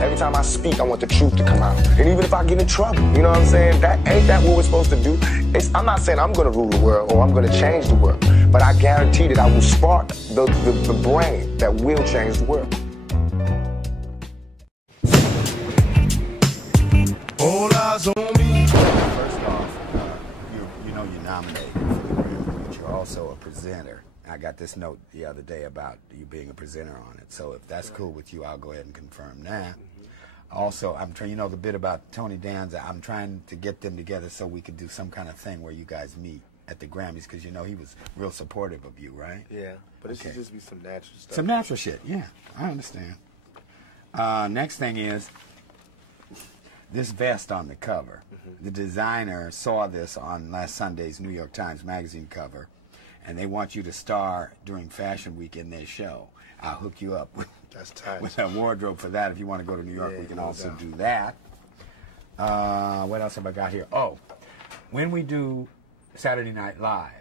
Every time I speak, I want the truth to come out. And even if I get in trouble, you know what I'm saying? Ain't that what we're supposed to do? I'm not saying I'm going to rule the world or I'm going to change the world, but I guarantee that I will spark the brain that will change the world. All eyes on me. First off, you know you're nominated for the Grammy, but you're also a presenter. I got this note the other day about you being a presenter on it. So if that's cool with you, I'll go ahead and confirm that. Also, I'm trying, you know the bit about Tony Danza, I'm trying to get them together so we could do some kind of thing where you guys meet at the Grammys, because you know he was real supportive of you, right? Yeah, but it should just be some natural stuff. Some natural shit, yeah, I understand. Next thing is this vest on the cover. The designer saw this on last Sunday's New York Times Magazine cover, and they want you to star during Fashion Week in their show. I'll hook you up with, with a wardrobe for that. If you want to go to New York, we can also do that. What else have I got here? Oh, when we do Saturday Night Live,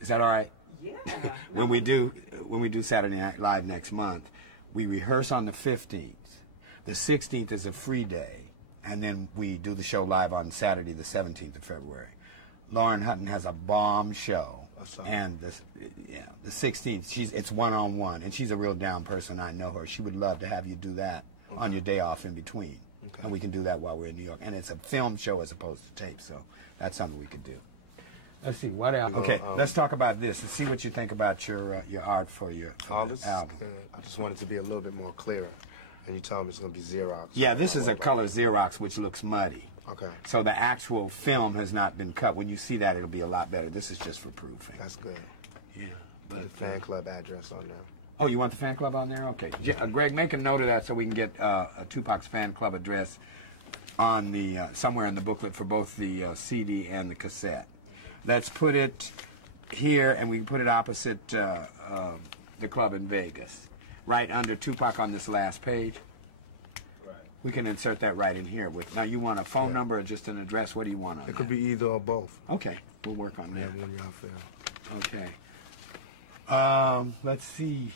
is that all right? Yeah. when we do Saturday Night Live next month, we rehearse on the 15th. The 16th is a free day, and then we do the show live on Saturday, the 17th of February. Lauren Hutton has a bomb show, and the 16th, it's one-on-one, and she's a real down person. I know her. She would love to have you do that on your day off in between, and we can do that while we're in New York. And it's a film show as opposed to tape, so that's something we could do. Let's see, what else? Okay, let's talk about this and see what you think about your art for your album. I just want it to be a little bit more clearer, and you told me it's going to be Xerox. Yeah, this is a color Xerox, which looks muddy. Okay. So the actual film has not been cut. When you see that, it'll be a lot better. This is just for proofing. That's good. Yeah. Put the fan club address on there. Oh, you want the fan club on there? Okay. Greg, make a note of that so we can get Tupac's fan club address on the somewhere in the booklet for both the CD and the cassette. Let's put it here, and we can put it opposite the club in Vegas, right under Tupac on this last page. We can insert that right in here. Now, you want a phone number or just an address? What do you want on It could be either or both. Okay, we'll work on that. Whatever y'all feel. Okay. Let's see.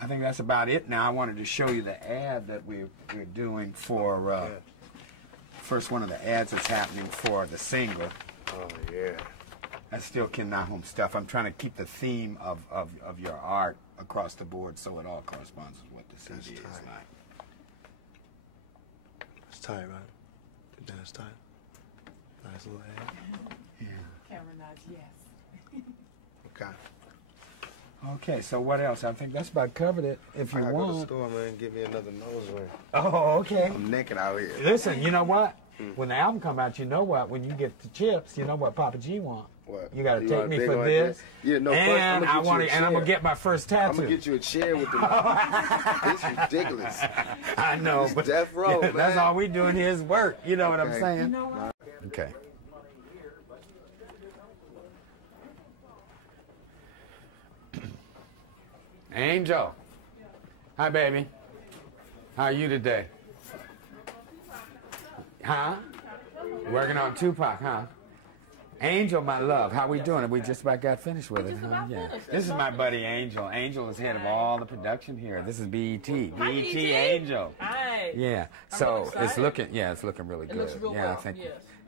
I think that's about it now. I wanted to show you the ad that we're doing for, first one of the ads that's happening for the single. Oh, yeah. That's still Ken Nahum stuff. I'm trying to keep the theme of your art across the board so it all corresponds with what the CD is like. It's tight, right? That's tight. Nice little ad. Yeah. Camera nods, yes. Okay. Okay, so what else? I think that's about covered it. If you I gotta want. go to the store, man, and get me another nose ring. Oh, okay. I'm naked out here. Listen, you know what? When the album come out, you know what? When you get the chips, you know what Papa G want. What? You gotta take me for this. Yeah, no, and I'm gonna get my first tattoo. I'm gonna get you a chair with the. It's ridiculous. I know, It's but death row, man. that's all we doing here is work. You know what I'm saying? You know what? Okay. Angel. Hi, baby. How are you today? Huh? Working on Tupac, huh? Angel, my love, how we doing? We just about got finished with it, huh? Yeah. This is my buddy Angel. Angel is head of all the production here. This is BET. BET Angel. Hi. Yeah. So it's looking really good. It looks real well. I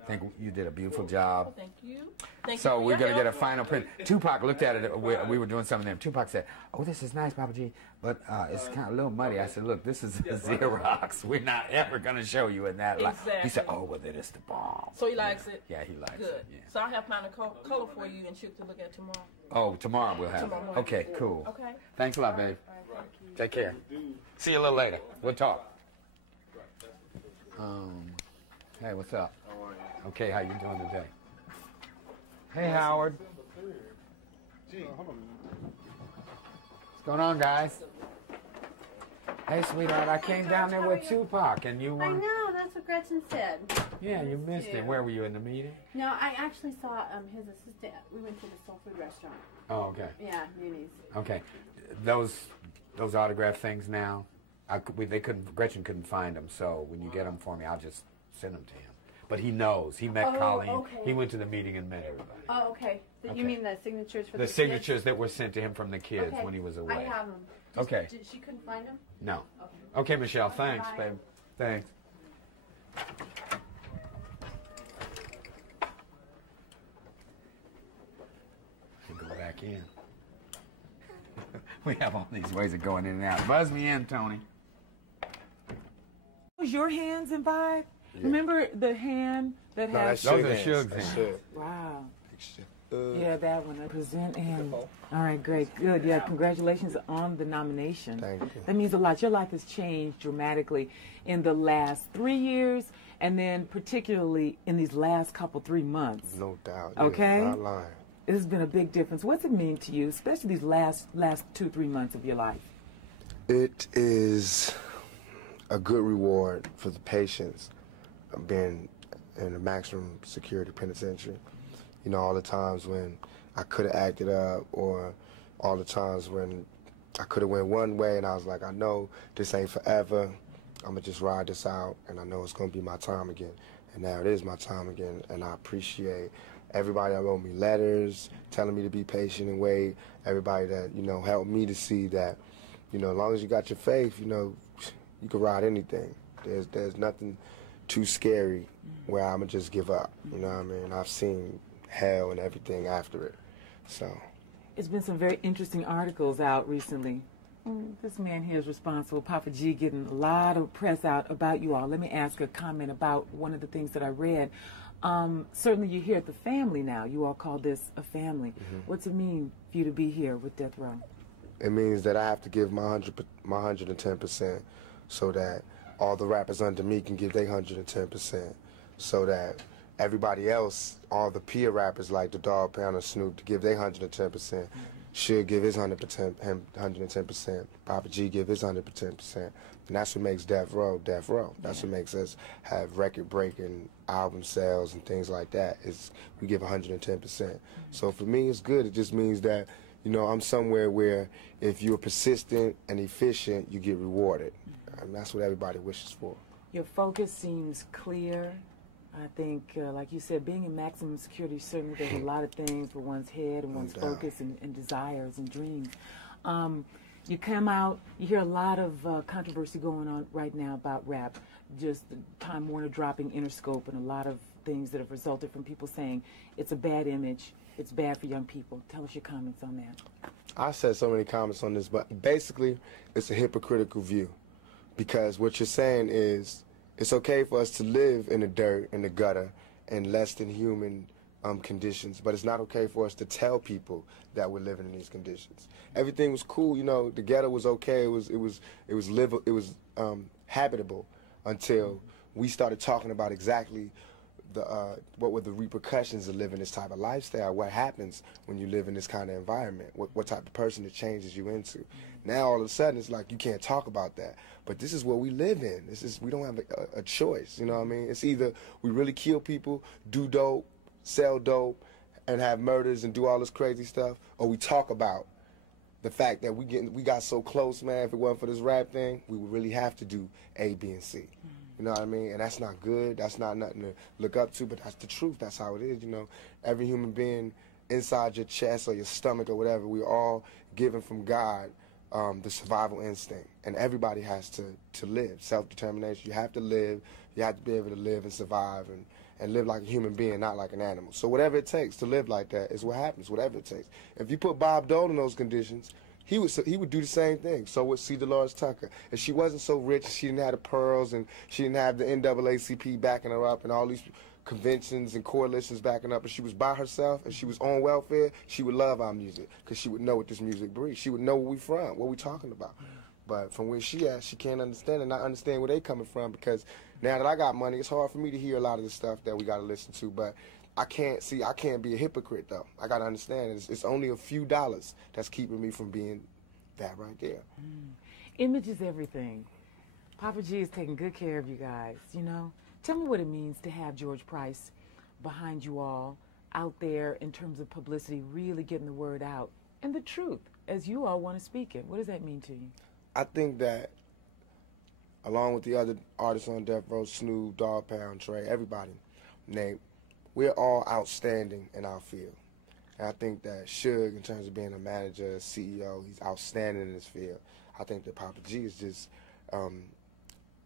think you did a beautiful job. Oh, thank you. Thank So you we're going to get a help. final print. Tupac looked at it. We were doing something there. Tupac said, "Oh, this is nice, Papa G, but it's kind of a little muddy." I said, "Look, this is a Xerox. We're not ever going to show you in that light." He said, "Oh, well, then it's the bomb." So he likes it? Yeah, he likes Good. it. Yeah. So I have found a color for you and shoot to look at tomorrow. Oh, tomorrow we'll have Tomorrow it. morning. Okay, cool. Okay. Thanks a lot, babe. Take care. See you a little later. We'll talk. Hey, what's up? Okay, how you doing today? Hey, Howard. What's going on, guys? Hey, sweetheart, I came down there with Tupac, and you I were... know, that's what Gretchen said. Yeah, you missed it. Where were you, in the meeting? No, I actually saw his assistant. We went to the soul food restaurant. Oh, okay. Yeah, Nini's. Okay. Those autograph things now, Gretchen couldn't find them, so when you get them for me, I'll just send them to him. But he knows. He met Colleen. Okay. He went to the meeting and met everybody. Oh, okay. You mean the signatures for The the signatures kids? that were sent to him from the kids when he was away. I have them. Okay. She couldn't find him? No. Okay. Okay, Michelle. Thanks, Bye. babe. Thanks. Go back in. We have all these ways of going in and out. Buzz me in, Tony. Was your hands in Vibe? Yeah. Remember the hand that No, has... Those are Suge's hands. Wow. Yeah, that one. I present and... All right, great. Good. Yeah, congratulations on the nomination. Thank you. That means a lot. Your life has changed dramatically in the last 3 years, and then particularly in these last 3 months. No doubt. Okay? Yeah, not lying. It has been a big difference. What's it mean to you, especially these last 2-3 months of your life? It is a good reward for the patience of being in a maximum security penitentiary. You know, all the times when I could have acted up, or all the times when I could have went one way and I was like, I know this ain't forever. I'm going to just ride this out, and I know it's going to be my time again. And now it is my time again, and I appreciate everybody that wrote me letters, telling me to be patient and wait, everybody that, you know, helped me to see that, you know, as long as you got your faith, you know, you can ride anything. There's nothing too scary where I'm going to just give up, you know what I mean? I've seen hell and everything after it, so. It's been some very interesting articles out recently. This man here is responsible, Papa G, getting a lot of press out about you all. Let me ask a comment about one of the things that I read. Certainly you're here at the family now. You all call this a family. Mm-hmm. What's it mean for you to be here with Death Row? It means that I have to give my 110% so that all the rappers under me can give their 110%, so that everybody else, all the peer rappers like the Dog Pound or Snoop, to give their 110%, should give his 110%, Papa G give his 110%, and that's what makes Death Row Death Row. That's what makes us have record-breaking album sales and things like that, is we give 110%. So for me, it's good. It just means that, you know, I'm somewhere where if you're persistent and efficient, you get rewarded. And that's what everybody wishes for. Your focus seems clear. I think, like you said, being in maximum security, certainly there's a lot of things for one's head and one's focus and desires and dreams. You come out, you hear a lot of controversy going on right now about rap, just Time Warner dropping Interscope and a lot of things that have resulted from people saying it's a bad image, it's bad for young people. Tell us your comments on that. I said so many comments on this, but basically it's a hypocritical view, because what you're saying is it's okay for us to live in the dirt, in the gutter, in less than human conditions, but it's not okay for us to tell people that we're living in these conditions. Everything was cool, you know. The ghetto was okay. It was habitable until we started talking about exactly what were the repercussions of living this type of lifestyle. What happens when you live in this kind of environment? What type of person it changes you into? Now all of a sudden it's like you can't talk about that. But this is what we live in. We don't have a choice. You know what I mean? It's either we really kill people, do dope, sell dope, and have murders and do all this crazy stuff, or we talk about the fact that we got so close, man. If it wasn't for this rap thing, we would really have to do A, B, and C. You know what I mean? And that's not good. That's not nothing to look up to, but that's the truth. That's how it is, you know. Every human being inside your chest or your stomach or whatever, we're all given from God the survival instinct. And everybody has to live, self-determination. You have to live. You have to be able to live and survive and live like a human being, not like an animal. So whatever it takes to live like that is what happens, whatever it takes. If you put Bob Dole in those conditions, he would do the same thing. So would C. Dolores Tucker. If she wasn't so rich, she didn't have the pearls, and she didn't have the NAACP backing her up, and all these conventions and coalitions backing up, and she was by herself, and she was on welfare, she would love our music, because she would know what this music breeds. She would know where we from, what we talking about. But from where she at, she can't understand and not understand where they coming from, because now that I got money, it's hard for me to hear a lot of the stuff that we got to listen to. But I can't be a hypocrite, though. I got to understand it's only a few dollars that's keeping me from being that right there. Image is everything. Papa G is taking good care of you guys, you know. Tell me what it means to have George Price behind you all, out there in terms of publicity, really getting the word out, and the truth, as you all want to speak it. What does that mean to you? I think that, along with the other artists on Death Row, Snoop, Dog Pound, Trey, everybody, Nate, we're all outstanding in our field. And I think that Suge, in terms of being a manager, a CEO, he's outstanding in his field. I think that Papa G is just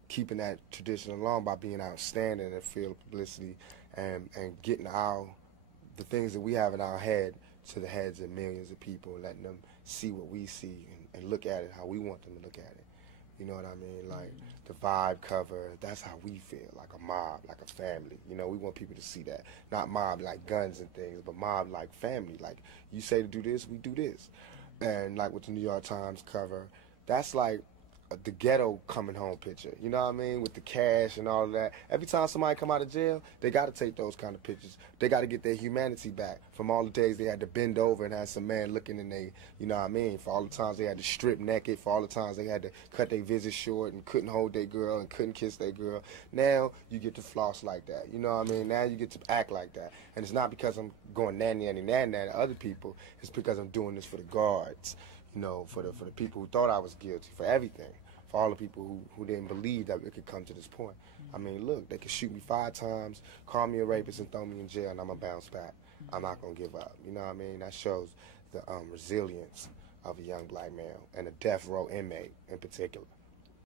keeping that tradition along by being outstanding and field publicity and getting the things that we have in our head to the heads of millions of people and letting them see what we see and look at it how we want them to look at it. You know what I mean? Like the vibe cover, that's how we feel, like a mob, like a family. You know, we want people to see that. Not mob like guns and things, but mob like family. Like you say to do this, we do this. And like with the New York Times cover, that's like the ghetto coming home picture, you know what I mean, with the cash and all of that. Every time somebody come out of jail, they got to take those kind of pictures. They got to get their humanity back from all the days they had to bend over and have some man looking in they, you know what I mean, for all the times they had to strip naked, for all the times they had to cut their visit short and couldn't hold their girl and couldn't kiss their girl. Now you get to floss like that, you know what I mean. Now you get to act like that. And it's not because I'm going nanny to other people. It's because I'm doing this for the guards. You know, for the people who thought I was guilty, for everything, for all the people who didn't believe that it could come to this point. I mean, look, they could shoot me 5 times, call me a rapist, and throw me in jail, and I'm gonna bounce back. I'm not gonna give up. You know what I mean? That shows the resilience of a young black male and a death row inmate in particular.